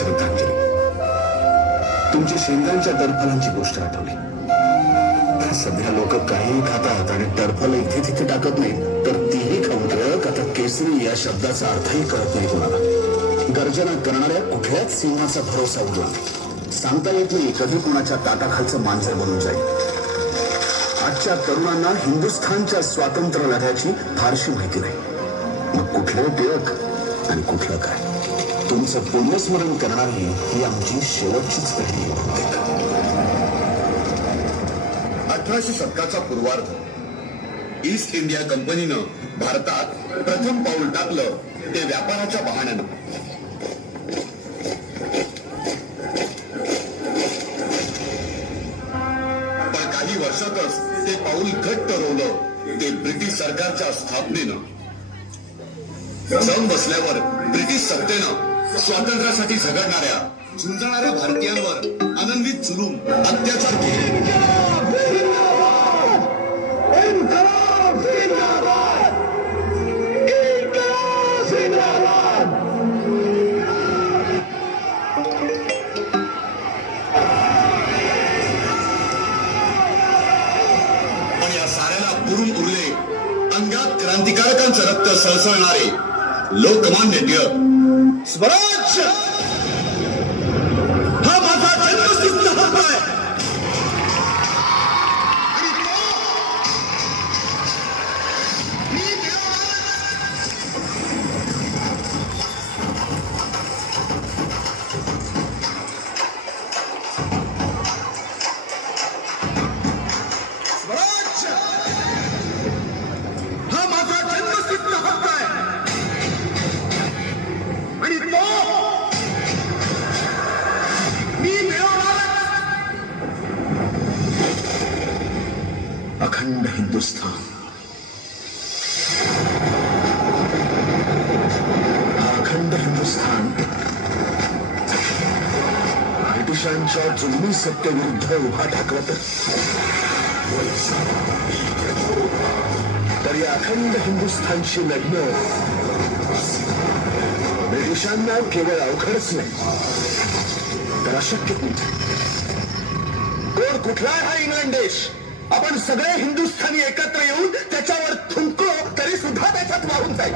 श्रद्धांजली. तुमची शेंगांच्या टरफलांची गोष्ट आठवली. सध्या लोक काहीही खातात आणि टरफल इथे तिथे टाकत नाहीत, तर तीही खाऊन कळक आता केसरी या शब्दाचा अर्थही कळत नाही कोणाला. गर्जना करणाऱ्या कुठल्याच सिंहाचा भरोसा उडला. सांगता येत नाही कधी कोणाच्या ताटाखालचं मांजर बनून जाईल. आजच्या तरुणांना हिंदुस्थानच्या स्वातंत्र्य लढ्याची फारशी माहिती नाही. मग कुठलं टिळक आणि कुठलं काय. तुमचं पुण्यस्मरण करणारी ही आमची शेवटचीच पिढी बहुतेक. 1800 शतकाचा पूर्वार्ध ईस्ट इंडिया कंपनीनं भारतात प्रथम पाऊल टाकलं ते व्यापाराच्या बहाण्यानं. पण काही वर्षातच ते पाऊल घट्ट रोवलं ते ब्रिटिश सरकारच्या स्थापनेनं. जम बसल्यावर ब्रिटिश सत्तेनं स्वातंत्र्यासाठी झगडणाऱ्या झुंजणाऱ्या भारतीयांवर अनन्वित जुलूम अत्याचार केले. पण या साऱ्याला पुरून उरले अंगात क्रांतिकारकांचं रक्त सळसळणारे लोकमान्य टिळक. स्वराज्य हा माझा जन्मसिद्ध हक्क आहे आणि स्वराज्य हा माझा जन्मसिद्ध हक्क आहे आणि तो मी मिळवणार. अखंड हिंदुस्थान. हा अखंड हिंदुस्थान ब्रिटिशांच्या जुलमी सत्तेविरुद्ध उभा ठाकला तर या अखंड हिंदुस्थानशी लढणं ब्रिटिशांना केवळ अवघडच नाही तर अशक्य होत. कोण कुठला हा इंग्लंड देश. आपण सगळे हिंदुस्थानी एकत्र येऊन त्याच्यावर थुंकलो तरी सुद्धा त्याच्यात वाहून जाईल.